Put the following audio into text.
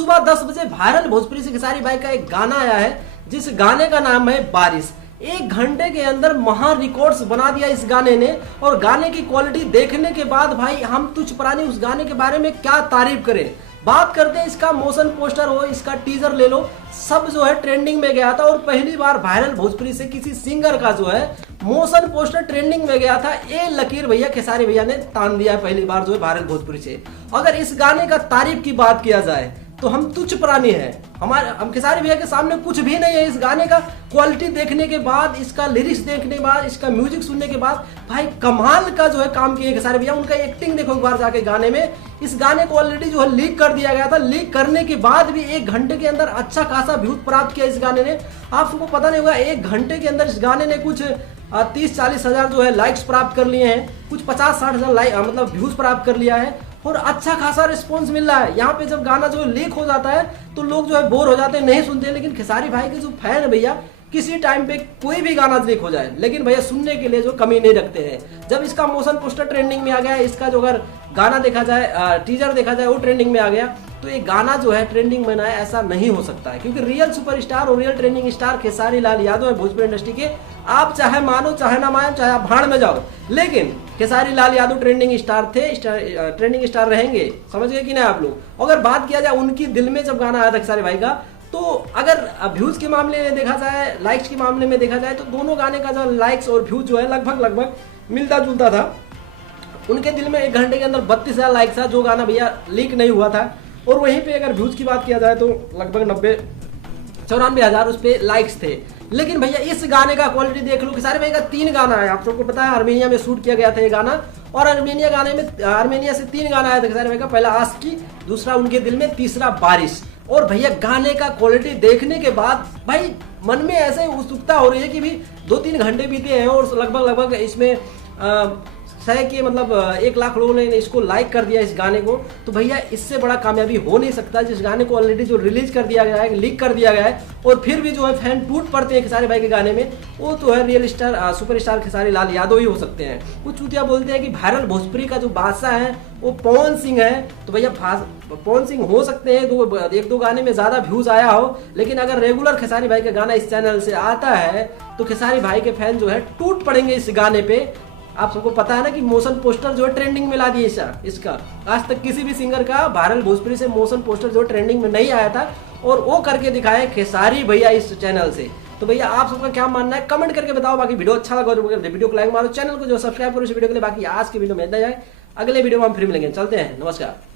सुबह 10 बजे वायरल भोजपुरी से खेसारी भाई का एक गाना आया है, जिस गाने का नाम है बारिश। 1 घंटे के अंदर महा रिकॉर्ड्स बना दिया इस गाने ने। और गाने की क्वालिटी देखने के बाद भाई हम तुच्छ प्राणी उस गाने के बारे में क्या तारीफ करें। बात करते हैं इसका मोशन पोस्टर हो, इसका टीजर ले लो, सब जो है ट्रेंडिंग में गया था। और पहली बार वायरल भोजपुरी से किसी सिंगर का जो है मोशन पोस्टर ट्रेंडिंग में गया था। ये लकीर भैया खेसारी भैया ने तान दिया है पहली बार जो है वायरल भोजपुरी से। अगर इस गाने का तारीफ की बात किया जाए तो हम तुच्छ प्राणी हैं। हम खेसारी भैया के सामने कुछ भी नहीं है। इस गाने का क्वालिटी देखने के बाद, इसका लिरिक्स देखने के बाद, इसका म्यूजिक सुनने के बाद भाई कमाल का जो है काम किए खेसारी भैया। उनका एक्टिंग देखो एक बार जाके गाने में। इस गाने को ऑलरेडी जो है लीक कर दिया गया था। लीक करने के बाद भी 1 घंटे के अंदर अच्छा खासा व्यूज प्राप्त किया इस गाने ने। आप सबको पता नहीं होगा 1 घंटे के अंदर इस गाने ने कुछ 30-40 हजार जो है लाइक्स प्राप्त कर लिए हैं, कुछ 50-60 हजार लाइक मतलब व्यूज प्राप्त कर लिया है। और अच्छा खासा रिस्पॉन्स मिल रहा है। यहाँ पे जब गाना जो लीक हो जाता है तो लोग जो है बोर हो जाते हैं, नहीं सुनते। लेकिन खेसारी भाई के जो फैन है भैया, किसी टाइम पे कोई भी गाना लीक हो जाए लेकिन भैया सुनने के लिए जो कमी नहीं रखते हैं। जब इसका मोशन पोस्टर ट्रेंडिंग में आ गया, इसका जो अगर गाना देखा जाए, टीजर देखा जाए, वो ट्रेंडिंग में आ गया, तो ये गाना जो है ट्रेंडिंग में ना है ऐसा नहीं हो सकता है। क्योंकि रियल सुपरस्टार और real trending star Khesari Lal Yadav है भोजपुरी इंडस्ट्री के। आप चाहे मानो चाहे ना मानो, चाहे आप भाड़ में जाओ, लेकिन खेसारी लाल यादव ट्रेंडिंग स्टार थे, ट्रेंडिंग स्टार रहेंगे। समझ गए कि नहीं आप लोग। अगर बात किया जाए उनकी दिल में जब गाना आया था खेसारी भाई का, तो अगर व्यूज के मामले में देखा जाए, लाइक्स के मामले में देखा जाए, तो दोनों गाने का जो लाइक्स और व्यूज जो है लगभग मिलता जुलता था। उनके दिल में 1 घंटे के अंदर 32,000 लाइक्स था, जो गाना भैया लीक नहीं हुआ था। और वहीं पे अगर व्यूज की बात किया जाए तो लगभग 94 हजार उस पे लाइक्स थे। लेकिन भैया इस गाने का क्वालिटी देख लो। खेसारी भाई का 3 गाना है, आप सबको पता है आर्मेनिया में शूट किया गया था ये गाना। और आर्मेनिया से 3 गाना आया था खेसारी भाई का। पहला आशिकी, दूसरा उनके दिल में, तीसरा बारिश। और भैया गाने का क्वालिटी देखने के बाद भाई मन में ऐसे उत्सुकता हो रही है कि भी 2-3 घंटे बीते हैं और लगभग इसमें 1 लाख लोगों ने इसको लाइक कर दिया इस गाने को। तो भैया इससे बड़ा कामयाबी हो नहीं सकता। जिस गाने को ऑलरेडी जो रिलीज कर दिया गया है, लीक कर दिया गया है, और फिर भी जो है फैन टूट पड़ते हैं खेसारी भाई के गाने में, वो तो है real star superstar Khesari Lal Yadav ही हो सकते हैं। कुछ चूतिया बोलते हैं कि वायरल भोजपुरी का जो बादशाह है वो पवन सिंह है। तो भैया पवन सिंह हो सकते हैं, 1-2 गाने में ज्यादा व्यूज आया हो, लेकिन अगर रेगुलर खेसारी भाई का गाना इस चैनल से आता है तो खेसारी भाई के फैन जो है टूट पड़ेंगे इस गाने पे। आप सबको पता है ना कि मोशन पोस्टर जो है ट्रेंडिंग में ला दिए इसका। आज तक किसी भी सिंगर का वायरल भोजपुरी से मोशन पोस्टर जो ट्रेंडिंग में नहीं आया था, और वो करके दिखाए खेसारी भैया इस चैनल से। तो भैया आप सबका क्या मानना है कमेंट करके बताओ। बाकी वीडियो अच्छा लगा तो वीडियो को लाइक मारो, चैनल को जो सब्सक्राइब करो इस वीडियो के लिए। बाकी आज की वीडियो में इतना जाए, अगले वीडियो में हम फिर मिलेंगे। चलते हैं, नमस्कार।